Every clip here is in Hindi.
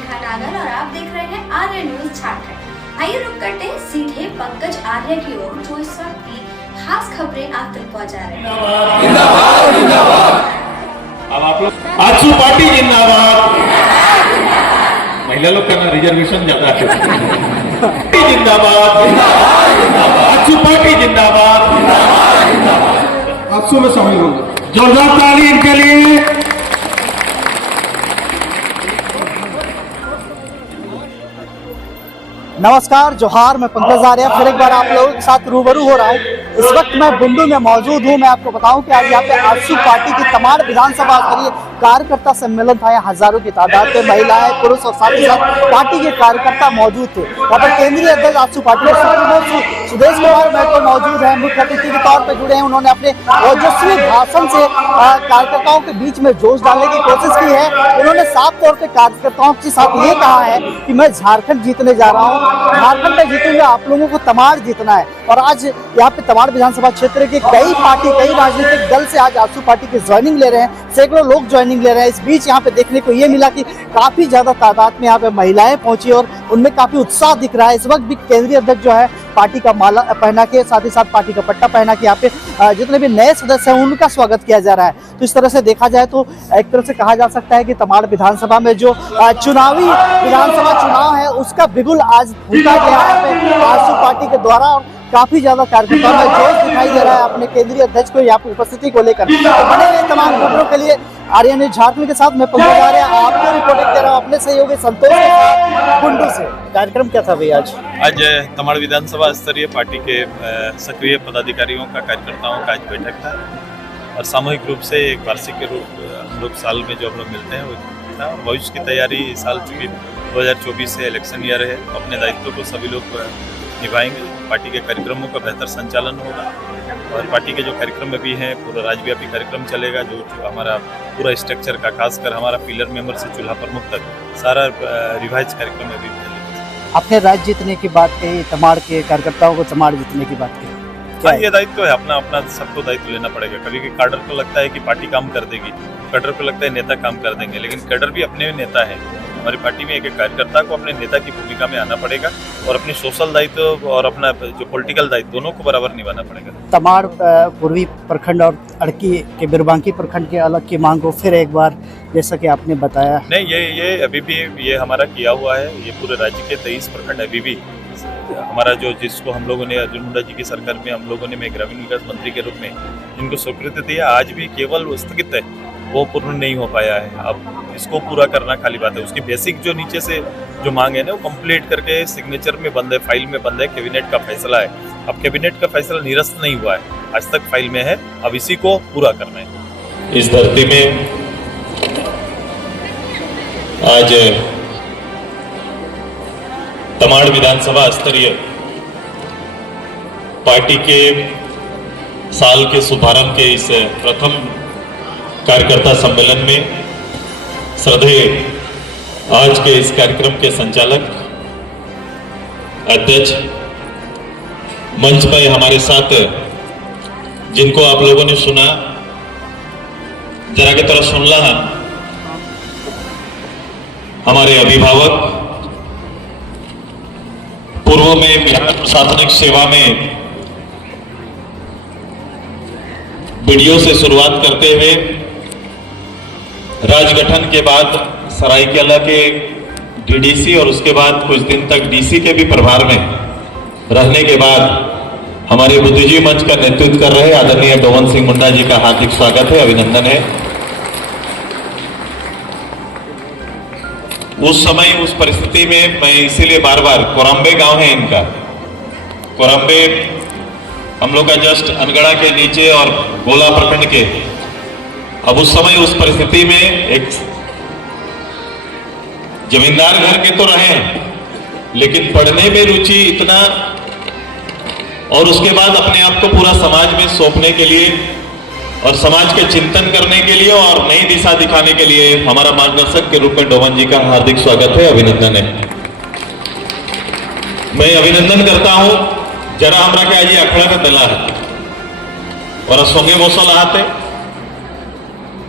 शिखा नागर और आप देख रहे हैं आर्य न्यूज झारखंड। आइए रुक करते हैं सीधे पंकज आर्य की ओर, जो इस वक्त की खास खबरें आप तक पहुंचा रहे हैं। जिंदाबाद जिंदाबाद। अब आप लोग आजसू पार्टी जिंदाबाद। महिला लोग का रिजर्वेशन ज्यादा है। जिंदाबाद आजसू पार्टी जिंदाबाद। आजसू में शामिल होंगे। जोरदार ताली इनके लिए। नमस्कार, जोहार। मैं पंकज आर्य फिर एक बार आप लोगों के साथ रूबरू हो रहा हूँ। इस वक्त मैं बुंडू में मौजूद हूँ। मैं आपको बताऊं कि आज यहाँ पे आजसू पार्टी की तमाम विधानसभा स्तरीय कार्यकर्ता सम्मेलन था। यहाँ हजारों की तादाद में महिलाएं, पुरुष और साथ ही साथ पार्टी के कार्यकर्ता मौजूद थे। यहाँ पर केंद्रीय अध्यक्ष आजसू पार्टी के सुप्रीमो सुदेश कुमार महतो मौजूद हैं, मुख्य अतिथि के तौर पर जुड़े हैं। उन्होंने अपने ओजस्वी भाषण से कार्यकर्ताओं के बीच में जोश डालने की कोशिश की है। उन्होंने साफ तौर पर कार्यकर्ताओं के साथ ये कहा है कि मैं झारखंड जीतने जा रहा हूँ, झारखंड में जीतूंगा, आप लोगों को तमाड़ जीतना है। और आज यहाँ पे तमाड़ विधानसभा क्षेत्र के कई राजनीतिक दल से आज आजसू पार्टी की ज्वाइनिंग ले रहे हैं। सैकड़ों लोग ज्वाइनिंग ले रहे हैं। इस बीच यहाँ पे देखने को ये मिला कि काफी ज्यादा तादाद में यहाँ पे महिलाएं पहुंची और उनमें काफी उत्साह दिख रहा है। इस वक्त भी केंद्रीय अध्यक्ष जो है पार्टी का माला पहना के, साथ ही साथ पार्टी का पट्टा पहना के यहाँ पे जितने भी नए सदस्य हैं उनका स्वागत किया जा रहा है। तो इस तरह से देखा जाए तो एक तरह से कहा जा सकता है कि तमाड़ विधानसभा में जो चुनावी विधानसभा चुनाव है उसका बिगुल आज फूटा गया है आजसू पार्टी के द्वारा। और काफी ज्यादा कार्यकर्ताओं में जोश दिखाई दे रहा है अपने केंद्रीय अध्यक्ष को यहाँ पे उपस्थिति को लेकर। तो बने हुए तमाम खबरों के लिए आर्य न्यूज झारखंड के साथ मैं पंकज आर्य आपको रिपोर्टिंग दे रहा हूँ अपने सहयोगी संतोष के साथ बुंडू से। कार्यक्रम क्या था भैया आज तमाड़ विधानसभा स्तरीय पार्टी के सक्रिय पदाधिकारियों का, कार्यकर्ताओं का आज बैठक था और सामूहिक रूप से एक वार्षिक के रूप हम लोग साल में जो हम लोग मिलते हैं वो था। भविष्य की तैयारी इस साल चूँकि 2024 से इलेक्शन ईयर है, अपने दायित्व को सभी लोग निभाएंगे। पार्टी के कार्यक्रमों का बेहतर संचालन होगा और पार्टी के जो कार्यक्रम अभी हैं पूरा राज्यव्यापी कार्यक्रम चलेगा। जो हमारा पूरा स्ट्रक्चर का, खासकर हमारा पिलर मेंबर से चूल्हा प्रमुख तक सारा रिवाइज कार्यक्रम अभी चलेगा। आपने राज्य जीतने की बात कही, तमाड़ के कार्यकर्ताओं को तमाड़ जीतने की बात कही। हाँ, ये दायित्व है, अपना अपना सबको दायित्व लेना पड़ेगा। कभी कैडर को लगता है कि पार्टी काम कर देगी, कैडर को लगता है नेता काम कर देंगे, लेकिन कैडर भी अपने नेता है। हमारी पार्टी में एक कार्यकर्ता को अपने नेता की भूमिका में आना पड़ेगा और अपने सोशल दायित्व और अपना जो पॉलिटिकल दायित्व दोनों को बराबर निभाना पड़ेगा। तमाड़ पूर्वी प्रखंड और अड़की के बिरबांकी प्रखंड के अलग की मांग को फिर एक बार, जैसा कि आपने बताया। नहीं, ये अभी भी ये हमारा किया हुआ है। ये पूरे राज्य के 23 प्रखंड अभी भी हमारा जो, जिसको हम लोगों ने अर्जुन मुंडा जी की सरकार में हम लोगों ने मैं ग्रामीण विकास मंत्री के रूप में इनको स्वीकृति दी है, आज भी केवल स्थगित है, वो पूर्ण नहीं हो पाया है। अब इसको पूरा करना खाली बात है। उसकी बेसिक जो नीचे से जो मांग है ना, वो कंप्लीट करके सिग्नेचर में बंद है, फाइल में बंद है, कैबिनेट का फैसला है। अब कैबिनेट का फैसला निरस्त नहीं हुआ है, आज तक फाइल में है, अब इसी को पूरा करना है। इस धरती में आज तमाड़ विधानसभा स्तरीय पार्टी के साल के शुभारंभ के इस प्रथम कार्यकर्ता सम्मेलन में श्रद्धेय आज के इस कार्यक्रम के संचालक अध्यक्ष, मंच पर हमारे साथ जिनको आप लोगों ने सुना, जरा की तरह सुन रहा, हमारे अभिभावक, पूर्व में बिहार प्रशासनिक सेवा में वीडियो से शुरुआत करते हुए राजगठन के बाद सरायकेला के डीडीसी और उसके बाद कुछ दिन तक डीसी के भी प्रभार में रहने के बाद हमारे बुद्धिजीवी मंच का नेतृत्व कर रहे आदरणीय डोमन सिंह मुंडा जी का हार्दिक स्वागत है, अभिनंदन है। उस समय उस परिस्थिति में मैं इसीलिए बार बार, कोरम्बे गांव है इनका, कोरम्बे हम लोग का जस्ट अनगढ़ा के नीचे और गोला प्रखंड के। अब उस समय उस परिस्थिति में एक जमींदार घर के तो रहे, लेकिन पढ़ने में रुचि इतना, और उसके बाद अपने आप को पूरा समाज में सौंपने के लिए और समाज के चिंतन करने के लिए और नई दिशा दिखाने के लिए हमारा मार्गदर्शक के रूप में डोमन जी का हार्दिक स्वागत है, अभिनंदन है। मैं अभिनंदन करता हूं। जरा हमरा के आज अखड़ा में दिला है और संगे बसल आते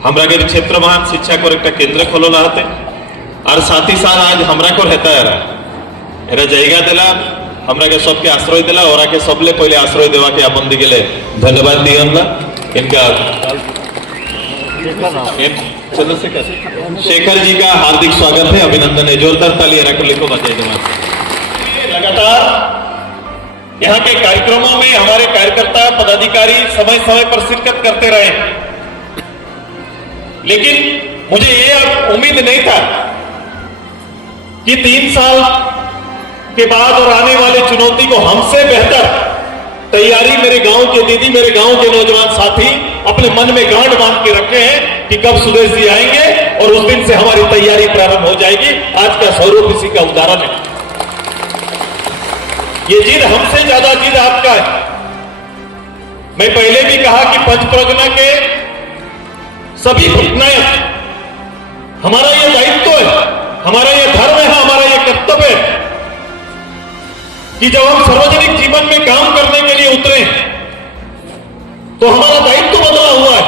हमरा के क्षेत्र महान शिक्षा को एक केंद्र खोल लाते और साथ ही साथ आज हमरा को रहता है एरा जायगा दिला हमरा के सबके आश्रय दिला और के सबले पहले आश्रय देवा के अपन दिले धन्यवाद दियनला इनका चंद्रशेखर शेखर जी का हार्दिक स्वागत है, अभिनंदन है। जोरदार ताली एरा को लिखो बजाई देना। लगातार यहाँ के कार्यक्रमों में हमारे कार्यकर्ता पदाधिकारी समय समय पर शिरकत करते रहे, लेकिन मुझे ये उम्मीद नहीं था कि 3 साल के बाद और आने वाले चुनौती को हमसे बेहतर तैयारी मेरे गांव के दीदी, मेरे गांव के नौजवान साथी अपने मन में गांठ बांध के रखे हैं कि कब सुदेश जी आएंगे और उस दिन से हमारी तैयारी प्रारंभ हो जाएगी। आज का स्वरूप इसी का उदाहरण है। ये जिद हमसे ज्यादा जिद आपका है। मैं पहले भी कहा कि पंच प्रगना के सभी घटनाएं हमारा ये दायित्व है, हमारा ये धर्म है, हमारा ये कर्तव्य है कि जब हम सार्वजनिक जीवन में काम करने के लिए उतरे तो हमारा दायित्व बदला हुआ है।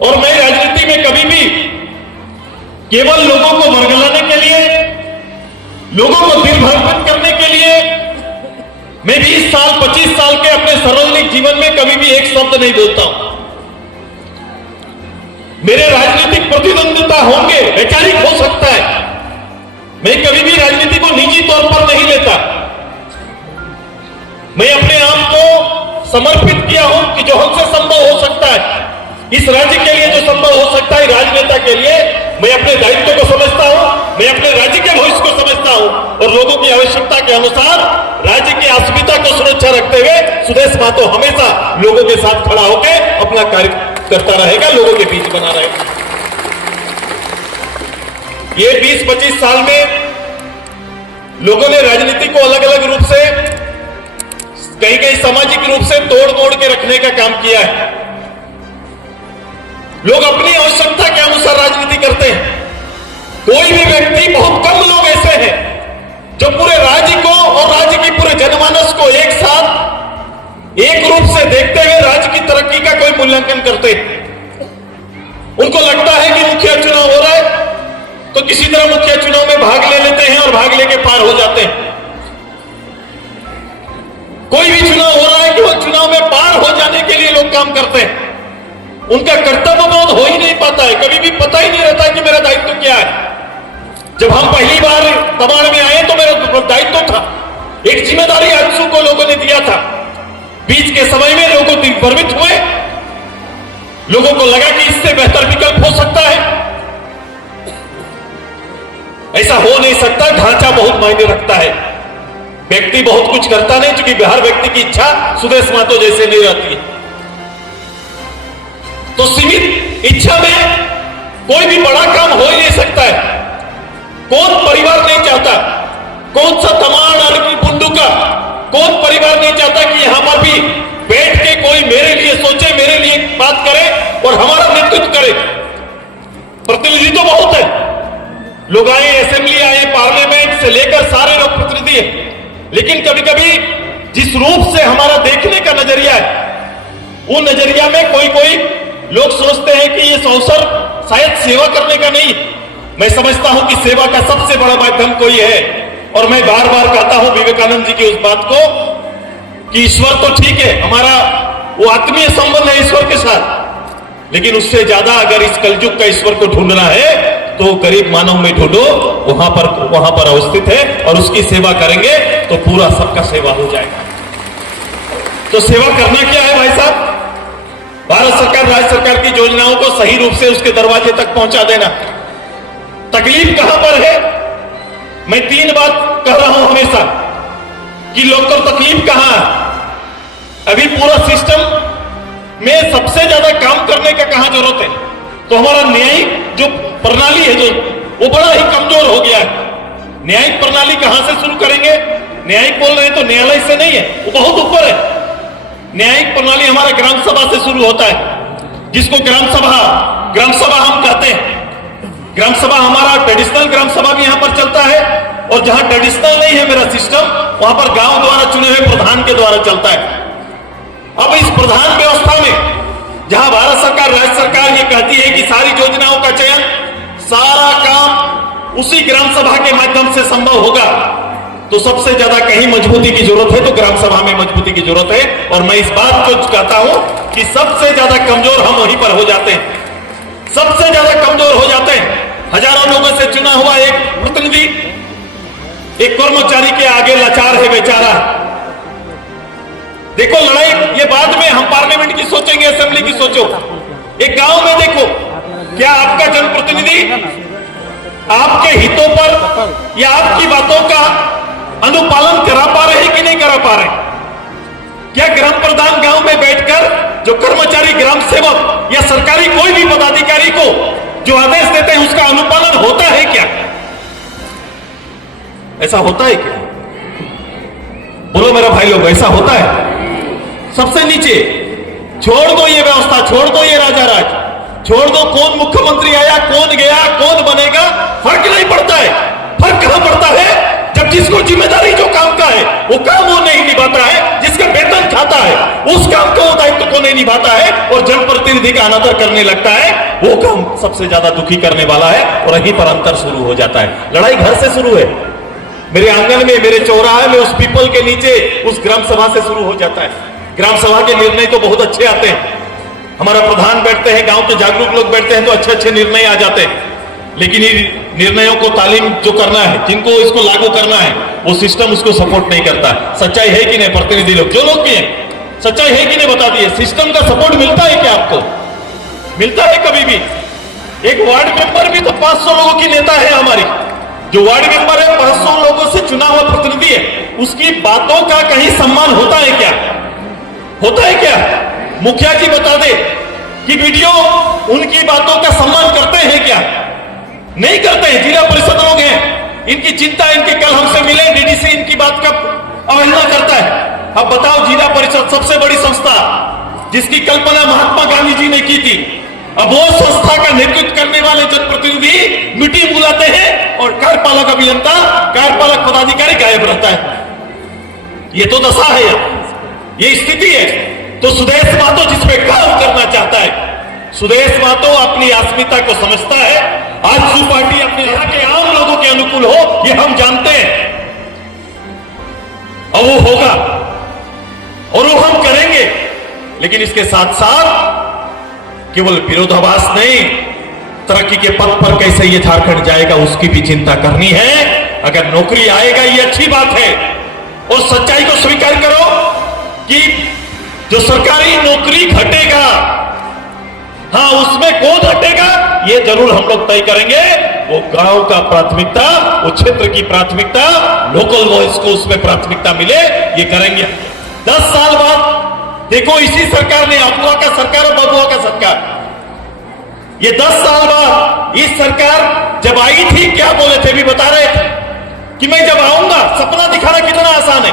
और मैं राजनीति में कभी भी केवल लोगों को वर्गलाने के लिए, लोगों को दिल भरपूर करने के लिए मैं 20 साल 25 साल के अपने सार्वजनिक जीवन में कभी भी एक शब्द नहीं बोलता हूं। मेरे राजनीतिक प्रतिद्वंदिता होंगे, वैचारिक हो सकता है, मैं कभी भी राजनीति को निजी तौर पर नहीं लेता। मैं अपने आप को समर्पित किया हूं कि जो हमसे संभव हो सकता है, इस राज्य के लिए जो संभव हो सकता है, राजनेता के लिए मैं अपने दायित्व को समझता हूं, मैं अपने राज्य के भविष्य को समझता हूं और लोगों की आवश्यकता के अनुसार राज्य की अस्मिता को सुरक्षा रखते हुए सुदेश महतो हमेशा लोगों के साथ खड़ा होकर अपना कार्य करता रहेगा, लोगों के बीच बना रहेगा। ये 20-25 साल में लोगों ने राजनीति को अलग अलग रूप से, कहीं कहीं सामाजिक रूप से तोड़ तोड़ के रखने का काम किया है। लोग अपनी आवश्यकता के अनुसार राजनीति करते हैं। कोई भी व्यक्ति, बहुत कम लोग ऐसे हैं जो पूरे राज्य को और राज्य की पूरे जनमानस को एक साथ एक रूप से देखते हुए राज्य की तरक्की का कोई मूल्यांकन करते हैं। उनको लगता है कि मुखिया चुनाव हो रहा है तो किसी तरह मुखिया चुनाव में भाग ले लेते हैं और भाग लेके पार हो जाते हैं। कोई भी चुनाव हो रहा है कि वो चुनाव में पार हो जाने के लिए लोग काम करते हैं। उनका कर्तव्य बोध हो ही नहीं पाता है, कभी भी पता ही नहीं रहता है कि मेरा दायित्व क्या है। जब हम पहली बार तमाड़ में आए तो मेरा दायित्व था, एक जिम्मेदारी आंसू को लोगों ने दिया था। बीच के समय में लोगों दिग्भ्रमित हुए, लोगों को लगा कि इससे बेहतर विकल्प हो सकता है। ऐसा हो नहीं सकता, ढांचा बहुत मायने रखता है। व्यक्ति बहुत कुछ करता नहीं, क्योंकि हर व्यक्ति की इच्छा सुदेश महतो जैसे नहीं रहती है। तो सीमित इच्छा में कोई भी बड़ा काम हो ही नहीं सकता है। कौन परिवार नहीं चाहता, कौन सा तमाड़ की बुंडू का कौन परिवार नहीं चाहता कि यहां पर भी बैठ के कोई मेरे लिए सोचे, मेरे लिए बात करे और हमारा नेतृत्व करे। प्रतिनिधि तो बहुत है, लोग आए, असेंबली आए, पार्लियामेंट से लेकर सारे लोग प्रतिनिधि है, लेकिन कभी कभी जिस रूप से हमारा देखने का नजरिया है, वो नजरिया में कोई कोई लोग सोचते हैं कि ये अवसर शायद सेवा करने का नहीं। मैं समझता हूं कि सेवा का सबसे बड़ा माध्यम कोई है, और मैं बार बार कहता हूं विवेकानंद जी की उस बात को कि ईश्वर तो ठीक है, हमारा वो आत्मीय संबंध है ईश्वर के साथ, लेकिन उससे ज्यादा अगर इस कलयुग का ईश्वर को ढूंढना है तो गरीब मानव में ढूंढो, वहां पर अवस्थित है, और उसकी सेवा करेंगे तो पूरा सबका सेवा हो जाएगा। तो सेवा करना क्या है भाई साहब? भारत सरकार, राज्य सरकार की योजनाओं को सही रूप से उसके दरवाजे तक पहुंचा देना। तकलीफ कहां पर है? मैं 3 बात कह रहा हूं हमेशा कि लोग को तकलीफ कहां है। अभी पूरा सिस्टम में सबसे ज्यादा काम करने का कहां जरूरत है? तो हमारा न्यायिक जो प्रणाली है, जो वो बड़ा ही कमजोर हो गया है। न्यायिक प्रणाली कहां से शुरू करेंगे? न्यायिक बोल रहे हैं तो न्यायालय से नहीं है, वो बहुत ऊपर है। न्यायिक प्रणाली हमारा ग्राम सभा से शुरू होता है, जिसको ग्राम सभा हम कहते हैं। ग्राम सभा हमारा ट्रेडिशनल ग्राम सभा भी यहां पर चलता है, और जहां ट्रेडिशनल नहीं है मेरा सिस्टम, वहां पर गांव द्वारा चुने हुए प्रधान के द्वारा चलता है। अब इस प्रधान व्यवस्था में जहां भारत सरकार, राज्य सरकार ये कहती है कि सारी योजनाओं का चयन, सारा काम उसी ग्राम सभा के माध्यम से संभव होगा। तो सबसे ज्यादा कहीं मजबूती की जरूरत है तो ग्राम सभा में मजबूती की जरूरत है। और मैं इस बात को कहता हूं कि सबसे ज्यादा कमजोर हम वहीं पर हो जाते हैं, सबसे ज्यादा कमजोर हो जाते हैं। हजारों लोगों से चुना हुआ एक प्रतिनिधि एक कर्मचारी के आगे लाचार है बेचारा। देखो लड़ाई ये बाद में हम पार्लियामेंट की सोचेंगे, असेंबली की सोचो। एक गांव में देखो, क्या आपका जनप्रतिनिधि आपके हितों पर या आपकी बातों का अनुपालन करा पा रहे हैं कि नहीं करा पा रहे? क्या ग्राम प्रधान गांव में बैठकर जो कर्मचारी, ग्राम सेवक या सरकारी कोई भी पदाधिकारी को जो आदेश देते हैं उसका अनुपालन होता है क्या? ऐसा होता है क्या? बोलो मेरा भाई लोग, ऐसा होता है? सबसे नीचे छोड़ दो ये व्यवस्था, छोड़ दो ये राजा राज, छोड़ दो कौन मुख्यमंत्री आया, कौन गया, कौन बनेगा, फर्क नहीं पड़ता है। फर्क कहां पड़ता है? जब जिसको जिम्मेदारी जो काम का है वो काम वो नहीं निभाता है, जिसका वेतन खाता है उस काम को, दायित्व को नहीं निभाता है और जनप्रतिनिधि का अनादर करने लगता है, वो काम सबसे ज्यादा दुखी करने वाला है। और यहीं पर अंतर शुरू हो जाता है। लड़ाई घर से शुरू है, मेरे आंगन में, मेरे चौराहे में, उस पीपल के नीचे, उस ग्राम सभा से शुरू हो जाता है। ग्राम सभा के निर्णय तो बहुत अच्छे आते हैं, हमारा प्रधान बैठते हैं, गांव के जागरूक लोग बैठते हैं तो अच्छे अच्छे निर्णय आ जाते हैं। लेकिन ये निर्णयों को तालीम जो करना है, जिनको इसको लागू करना है, वो सिस्टम उसको सपोर्ट नहीं करता। सच्चाई है कि नहीं? प्रतिनिधि लोग, जो लोग भी हैं, सच्चाई है कि नहीं बता दिए। सिस्टम का सपोर्ट मिलता है क्या आपको? मिलता है कभी भी? एक वार्ड मेंबर भी तो 500 लोगों की नेता है हमारी। जो वार्ड मेंबर है 500 लोगों से चुना हुआ प्रतिनिधि है, उसकी बातों का कहीं सम्मान होता है क्या? होता है क्या? मुखिया जी बता दे कि वीडियो उनकी बातों का सम्मान करते हैं क्या? नहीं करते हैं। जिला परिषद लोग हैं, इनकी चिंता, इनके कल हमसे मिले, डीडीसी इनकी बात का अवहेलना करता है। अब बताओ, जिला परिषद सबसे बड़ी संस्था जिसकी कल्पना महात्मा गांधी जी ने की थी, अब वो संस्था का नेतृत्व करने वाले जनप्रतिनिधि मीटिंग बुलाते हैं और कार्यपालक अभियंता, कार्यपालक पदाधिकारी गायब रहता है। ये तो दशा है, ये स्थिति है। तो सुदेश महतो जिसपे काम करना चाहता है, सुदेश महतो अपनी अस्मिता को समझता है। आजसू पार्टी अपने यहाँ के आम लोगों के अनुकूल हो, ये हम जानते हैं, और वो होगा और वो हम करेंगे। लेकिन इसके साथ साथ केवल विरोधाभास नहीं, तरक्की के पथ पर कैसे ये झारखंड जाएगा उसकी भी चिंता करनी है। अगर नौकरी आएगा ये अच्छी बात है, और सच्चाई को स्वीकार करो कि जो सरकारी नौकरी घटेगा, हाँ उसमें कौन घटेगा ये जरूर हम लोग तय करेंगे। वो गांव का प्राथमिकता, वो क्षेत्र की प्राथमिकता, लोकल वॉइस को उसमें प्राथमिकता मिले, ये करेंगे। 10 साल बाद देखो, इसी सरकार ने, अफवाह का सरकार और बबुआ का सरकार, ये 10 साल बाद इस सरकार जब आई थी क्या बोले थे, भी बता रहे थे कि मैं जब आऊंगा, सपना दिखाना कितना आसान है।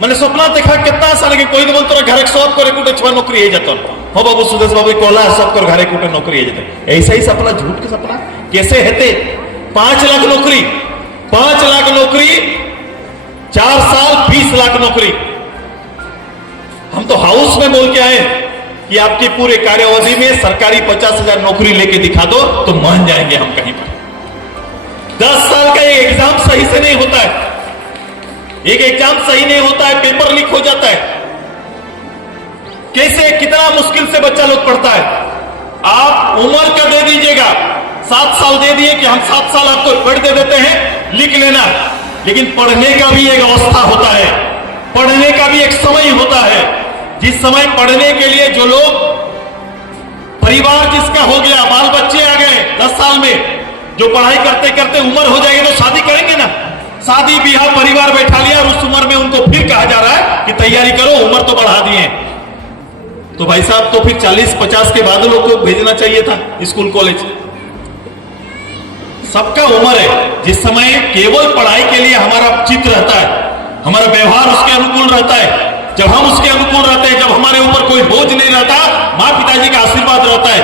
मैंने सपना देखा कितना आसान है कि कोई दिन तोरा घरे सब करे कुटे छुआ नौकरी है जाता हो बाबू सुदेश बाबू कहला सब कर घरे कुटे नौकरी है जाता। ऐसा ही सपना, झूठ के सपना कैसे हेते? 5 लाख नौकरी, 5 लाख नौकरी, 4 साल 20 लाख नौकरी। हम तो हाउस में बोल के आए कि आपकी पूरे कार्यावधि में सरकारी 50,000 नौकरी लेके दिखा दो तो मान जाएंगे हम कहीं पर। 10 साल का एक एग्जाम सही से नहीं होता है, एक एग्जाम सही नहीं होता है, पेपर लीक हो जाता है। कैसे, कितना मुश्किल से बच्चा लोग पढ़ता है। आप उम्र का दे दीजिएगा, 7 साल दे दिए कि हम 7 साल आपको पढ़ दे देते हैं, लिख लेना। लेकिन पढ़ने का भी एक अवस्था होता है, पढ़ने का भी एक समय होता है। जिस समय पढ़ने के लिए जो लोग, परिवार जिसका हो गया, बाल बच्चे आ गए 10 साल में, जो पढ़ाई करते करते उम्र हो जाएगी तो शादी करेंगे ना। शादी ब्याह परिवार बैठा लिया और उस उम्र में उनको फिर कहा जा रहा है कि तैयारी करो, उम्र तो बढ़ा दिए। तो भाई साहब, तो फिर 40-50 के बाद लोग को भेजना चाहिए था स्कूल कॉलेज। सबका उम्र है, जिस समय केवल पढ़ाई के लिए हमारा चित्त रहता है, हमारा व्यवहार उसके अनुकूल रहता है, जब हम उसके अनुकूल रहते हैं, जब हमारे ऊपर कोई बोझ नहीं रहता, माँ पिताजी का आशीर्वाद रहता है,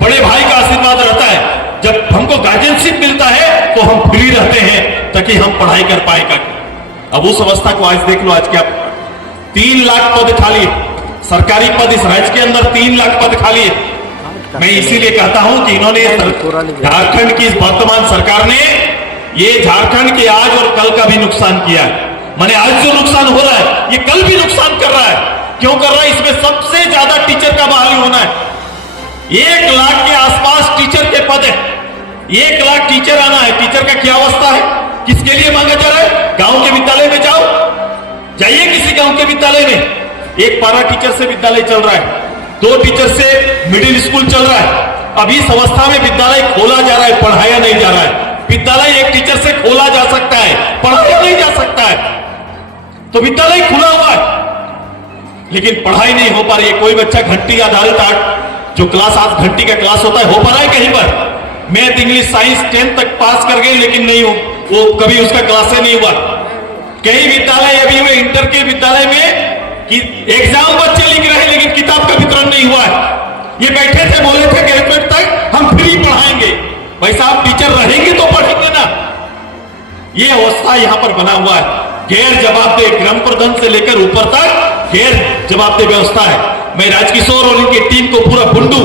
बड़े भाई का आशीर्वाद रहता है, जब हमको गार्जियनशिप मिलता है तो हम फ्री रहते हैं ताकि हम पढ़ाई कर पाएगा। अब उस अवस्था को आज देख लो, आज क्या 3 लाख पद खाली है, सरकारी पद इस राज्य के अंदर 3 लाख पद खाली है। मैं इसीलिए कहता हूं कि इन्होंने झारखंड की इस वर्तमान सरकार ने ये झारखंड के आज और कल का भी नुकसान किया है। माने आज जो नुकसान हो रहा है ये कल भी नुकसान कर रहा है। क्यों कर रहा है? इसमें सबसे ज्यादा टीचर का बहाली होना है। 1 लाख के आसपास टीचर के पद है। 1 लाख टीचर आना है। टीचर का क्या अवस्था है? किसके लिए मांगा जा रहा है? गांव के विद्यालय में जाओ, जाइए किसी गांव के विद्यालय में। एक पारा टीचर से विद्यालय चल रहा है, 2 टीचर से मिडिल स्कूल चल रहा है। अभी इस अवस्था में विद्यालय खोला जा रहा है, पढ़ाया नहीं जा रहा है। विद्यालय एक टीचर से खोला जा सकता है, पढ़ाया नहीं जा सकता है। तो विद्यालय खुला हुआ है लेकिन पढ़ाई नहीं हो पा रही है। कोई बच्चा घंटी आधारित जो क्लास 8 घंटी का क्लास होता है, हो पा रहा है कहीं पर? मैथ, इंग्लिश, साइंस 10 तक पास कर गए लेकिन नहीं हो, वो कभी उसका क्लास नहीं हुआ। कई विद्यालय अभी हुए इंटर के विद्यालय में कि एग्जाम बच्चे लिख रहे हैं लेकिन किताब का वितरण नहीं हुआ है। ये बैठे थे, बोले थे ग्रेजुएट तक हम फ्री पढ़ाएंगे। भाई साहब, टीचर रहेंगे तो पढ़ेंगे ना। ये अवस्था यहां पर बना हुआ है। गैर जवाबदेह, ग्राम प्रधान से लेकर ऊपर तक गैर जवाबदेह व्यवस्था है। मैं राजकिशोर और उनकी टीम को पूरा बुंडू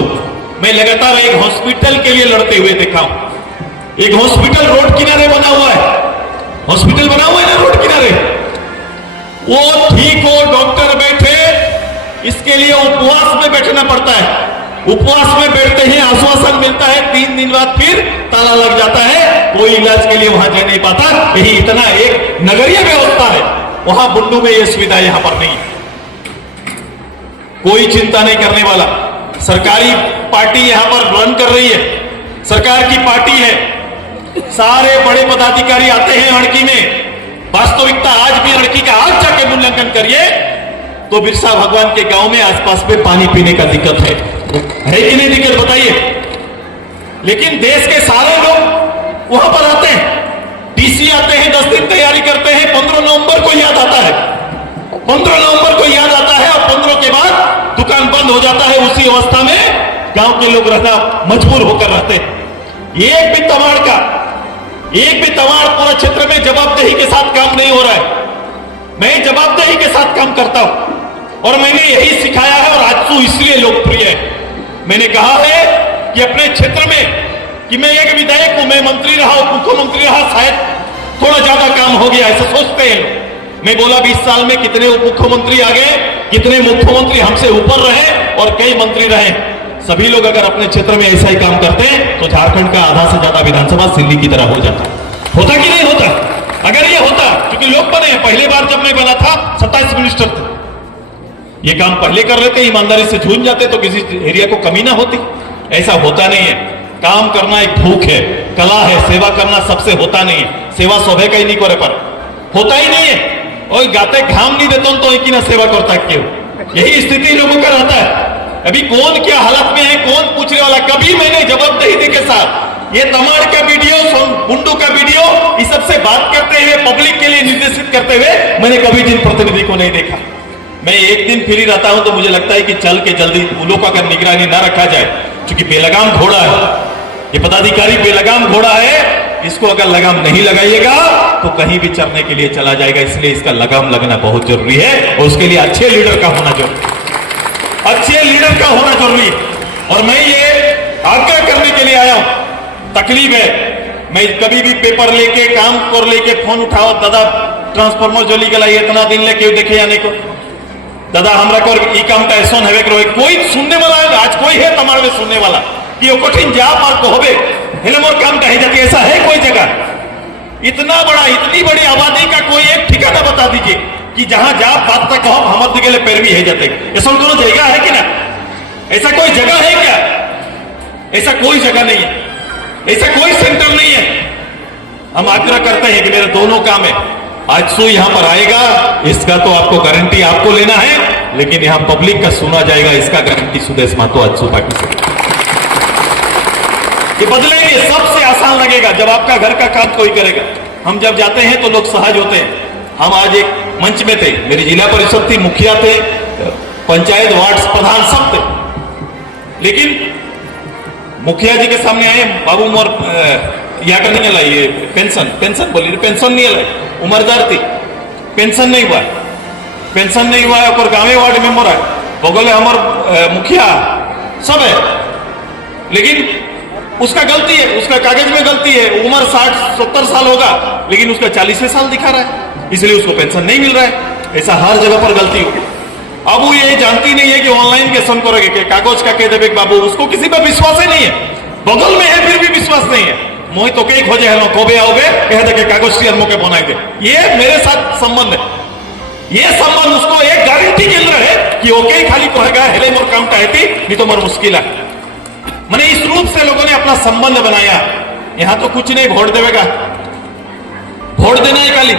मैं लगातार एक हॉस्पिटल के लिए लड़ते हुए देखा हूं। एक हॉस्पिटल रोड किनारे बना हुआ है, हॉस्पिटल बना हुआ है ना रोड किनारे, वो ठीक हो, डॉक्टर बैठे, इसके लिए उपवास में बैठना पड़ता है। उपवास में बैठते ही आश्वासन मिलता है, 3 दिन बाद फिर ताला लग जाता है, कोई इलाज के लिए वहां जा नहीं पाता। यही इतना एक नगरीय व्यवस्था है। वहां बुंडू में यह सुविधा यहां पर नहीं है। कोई चिंता नहीं करने वाला। सरकारी पार्टी यहां पर रन कर रही है, सरकार की पार्टी है। सारे बड़े पदाधिकारी आते हैं अड़की में। वास्तविकता आज भी अड़की का आज जाके मूल्यांकन करिए तो बिरसा भगवान के गांव में आसपास में पानी पीने का दिक्कत है कि नहीं दिक्कत बताइए? लेकिन देश के सारे लोग वहां पर आते हैं, डीसी आते हैं, 10 दिन तैयारी करते हैं, 15 नवंबर को याद आता है, 15 नवंबर को याद आता है और 15 के बाद दुकान बंद हो जाता है। उसी अवस्था में गांव के लोग रहना मजबूर होकर रहते हैं। एक भी तमाड़ पूरा क्षेत्र में जवाबदेही के साथ काम नहीं हो रहा है। मैं जवाबदेही के साथ काम करता हूं और मैंने यही सिखाया है और आजसू इसलिए लोकप्रिय है। मैंने कहा है कि अपने क्षेत्र में कि मैं एक विधायक हूं, मैं मंत्री रहा, उप मुख्यमंत्री रहा, शायद थोड़ा ज्यादा काम हो गया, ऐसा सोचते हैं। मैं बोला 20 साल में कितने उप मुख्यमंत्री आ गए, कितने मुख्यमंत्री हमसे ऊपर रहे और कई मंत्री रहे। सभी लोग अगर अपने क्षेत्र में ऐसा ही काम करते हैं तो झारखंड का आधा से ज्यादा विधानसभा दिल्ली की तरह हो जाता। होता कि नहीं होता? अगर ये होता, क्योंकि लोग बने हैं, पहले बार जब मैं बना था 27 मिनिस्टर थे, ये काम पहले कर रहे थे, ईमानदारी से जूझ जाते तो किसी एरिया को कमी ना होती। ऐसा होता नहीं है। काम करना एक भूख है, कला है, सेवा करना सबसे होता नहीं है। सेवा सौभे का ही नहीं करे पर होता ही नहीं है। और गाते घाम नहीं देता तो एक ही ना सेवा करता क्यों? यही स्थिति लोगों का रहता है। अभी कौन क्या हालत में है, कौन पूछने वाला? कभी मैंने जवाबदेही के साथ ये तमाड़ का वीडियो, बुंडू का वीडियो, इस सबसे बात करते हुए, पब्लिक के लिए निर्देशित करते हुए मैंने कभी जनप्रतिनिधि को नहीं देखा। मैं एक दिन फ्री रहता हूं तो मुझे लगता है कि चल के जल्दी फूलों का अगर निगरानी ना रखा जाए, क्योंकि बेलगाम घोड़ा है ये पदाधिकारी, बेलगाम घोड़ा है। इसको अगर लगाम नहीं लगाइएगा तो कहीं भी चरने के लिए चला जाएगा। इसलिए इसका लगाम लगना बहुत जरूरी है और उसके लिए अच्छे लीडर का होना जरूरी, अच्छे लीडर का होना जरूरी है। और मैं ये आग्रह करने के लिए आया हूं। तकलीफ है, मैं कभी भी पेपर लेके, काम कर लेके फोन उठाओ, दादा ट्रांसफॉर्मर जो लीगल है इतना दिन लेके देखे जाने को, दादा हमरा को ई काम का ऐसा है कोई सुनने वाला है? आज कोई है तमाड़ में सुनने वाला कि वो कठिन जा मार को होवे हेले मोर काम कहे जाती? ऐसा है कोई जगह? इतना बड़ा, इतनी बड़ी आबादी का कोई एक ठिकाना बता दीजिए कि जहां जा बात तक कहो हमद के लिए पैर भी है जाते। ऐसा दोनों जगह है कि ना? ऐसा कोई जगह है क्या? ऐसा कोई जगह नहीं है, ऐसा कोई सेंटर नहीं है। हम आग्रह करते हैं कि मेरे दोनों काम है। आजसू यहां पर आएगा, इसका तो आपको गारंटी आपको लेना है, लेकिन यहां पब्लिक का सुना जाएगा, इसका गारंटी सुदेश महतो आजसू पार्टी से ये बदलेंगे। सबसे आसान लगेगा जब आपका घर का काम कोई करेगा। हम जब जाते हैं तो लोग सहज होते हैं। हम आज एक मंच में थे, मेरी जिला परिषद थी, मुखिया थे, पंचायत वार्ड प्रधान सब थे, लेकिन मुखिया जी के सामने आए, बाबू मोर या कर नहीं लाई ये पेंशन बोली, पेंशन नहीं लाई, उम्रदार थी, पेंशन नहीं हुआ, पेंशन नहीं हुआ है। और गाँवे वार्ड मेंबर है, बगल हमार मुखिया सब है, लेकिन उसका गलती है, उसका कागज में गलती है, उम्र 60-70 साल होगा लेकिन उसका 40 साल दिखा रहा है, इसलिए उसको पेंशन नहीं मिल रहा है। ऐसा हर जगह पर गलती हो। अब वो ये जानती नहीं है कि ऑनलाइन के सन करोगे के कागज का कह देवे बाबू, उसको किसी पर विश्वास ही नहीं है, बगल में है फिर भी विश्वास नहीं है। मोहि तो कई खोजे है कबे आओगे कह दे के कागज शेयर मोके बनाए दे। ये मेरे साथ संबंध है, ये संबंध उसको एक गारंटी मिल रहा है कि ओके खाली कहेगा हेले मोर काम टाइती नहीं तो मोर मुश्किल है। मैंने इस रूप से लोगों ने अपना संबंध बनाया। यहां तो कुछ नहीं, वोट देवेगा, वोट देना है खाली।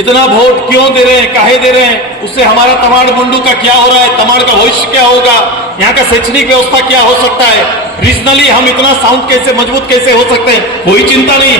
इतना वोट क्यों दे रहे हैं, काहे दे रहे हैं, उससे हमारा तमाड़ मुंडू का क्या हो रहा है, तमाड़ का भविष्य क्या होगा, यहाँ का शैक्षणिक व्यवस्था क्या हो सकता है, रीजनली हम इतना साउंड कैसे मजबूत कैसे हो सकते हैं, कोई चिंता नहीं।